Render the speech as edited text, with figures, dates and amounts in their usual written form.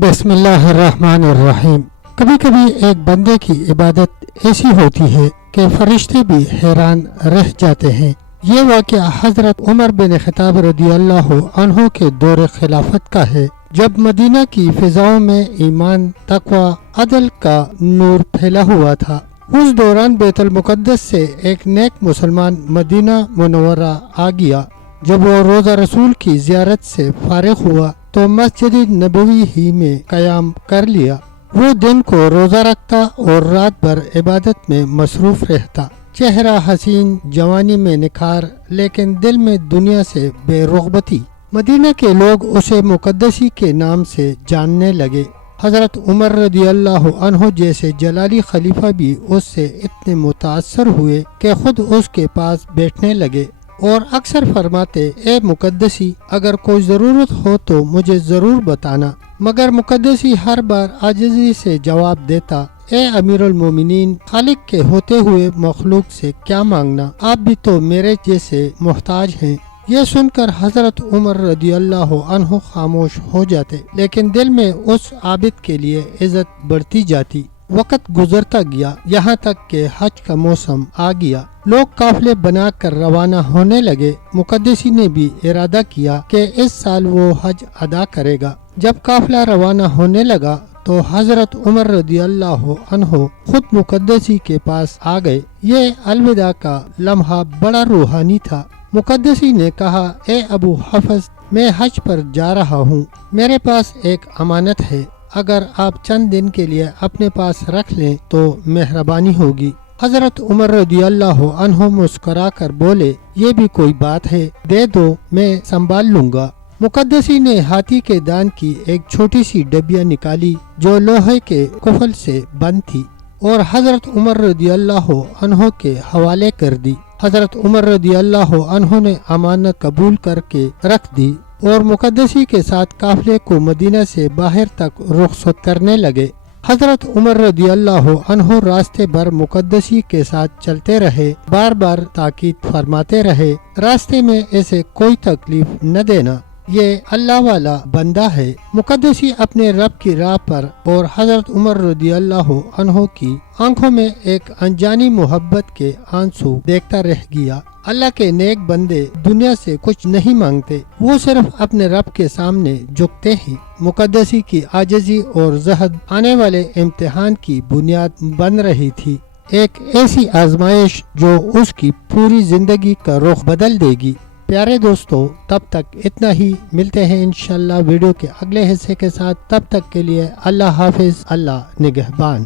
بسم اللہ الرحمن الرحیم۔ کبھی کبھی ایک بندے کی عبادت ایسی ہوتی ہے کہ فرشتے بھی حیران رہ جاتے ہیں۔ یہ واقعہ حضرت عمر بن خطاب رضی اللہ عنہ کے دور خلافت کا ہے، جب مدینہ کی فضاؤں میں ایمان، تقوی، عدل کا نور پھیلا ہوا تھا۔ اس دوران بیت المقدس سے ایک نیک مسلمان مدینہ منورہ آ گیا۔ جب وہ روضہ رسول کی زیارت سے فارغ ہوا تو مسجد نبوی ہی میں قیام کر لیا۔ وہ دن کو روزہ رکھتا اور رات بھر عبادت میں مصروف رہتا۔ چہرہ حسین، جوانی میں نکھار، لیکن دل میں دنیا سے بے رغبتی۔ مدینہ کے لوگ اسے مقدسی کے نام سے جاننے لگے۔ حضرت عمر رضی اللہ عنہ جیسے جلالی خلیفہ بھی اس سے اتنے متاثر ہوئے کہ خود اس کے پاس بیٹھنے لگے اور اکثر فرماتے، اے مقدسی، اگر کوئی ضرورت ہو تو مجھے ضرور بتانا۔ مگر مقدسی ہر بار عاجزی سے جواب دیتا، اے امیر المومنین، خالق کے ہوتے ہوئے مخلوق سے کیا مانگنا، آپ بھی تو میرے جیسے محتاج ہیں۔ یہ سن کر حضرت عمر رضی اللہ عنہ خاموش ہو جاتے، لیکن دل میں اس عابد کے لیے عزت بڑھتی جاتی۔ وقت گزرتا گیا، یہاں تک کہ حج کا موسم آ گیا۔ لوگ قافلے بنا کر روانہ ہونے لگے۔ مقدسی نے بھی ارادہ کیا کہ اس سال وہ حج ادا کرے گا۔ جب قافلہ روانہ ہونے لگا تو حضرت عمر رضی اللہ عنہ خود مقدسی کے پاس آ گئے۔ یہ الوداع کا لمحہ بڑا روحانی تھا۔ مقدسی نے کہا، اے ابو حفص، میں حج پر جا رہا ہوں، میرے پاس ایک امانت ہے، اگر آپ چند دن کے لیے اپنے پاس رکھ لیں تو مہربانی ہوگی۔ حضرت عمر رضی اللہ عنہ مسکرا کر بولے، یہ بھی کوئی بات ہے، دے دو، میں سنبھال لوں گا۔ مقدسی نے ہاتھی کے دان کی ایک چھوٹی سی ڈبیا نکالی جو لوہے کے قفل سے بند تھی اور حضرت عمر رضی اللہ عنہ کے حوالے کر دی۔ حضرت عمر رضی اللہ عنہ نے امانت قبول کر کے رکھ دی اور مقدسی کے ساتھ قافلے کو مدینہ سے باہر تک رخصت کرنے لگے۔ حضرت عمر رضی اللہ عنہ راستے بھر مقدسی کے ساتھ چلتے رہے، بار بار تاکید فرماتے رہے، راستے میں اسے کوئی تکلیف نہ دینا، یہ اللہ والا بندہ ہے۔ مقدسی اپنے رب کی راہ پر اور حضرت عمر رضی اللہ عنہ کی آنکھوں میں ایک انجانی محبت کے آنسو دیکھتا رہ گیا۔ اللہ کے نیک بندے دنیا سے کچھ نہیں مانگتے، وہ صرف اپنے رب کے سامنے جھکتے ہیں۔ مقدسی کی عاجزی اور زہد آنے والے امتحان کی بنیاد بن رہی تھی، ایک ایسی آزمائش جو اس کی پوری زندگی کا رخ بدل دے گی۔ پیارے دوستو، تب تک اتنا ہی، ملتے ہیں انشاءاللہ ویڈیو کے اگلے حصے کے ساتھ۔ تب تک کے لیے اللہ حافظ، اللہ نگہبان۔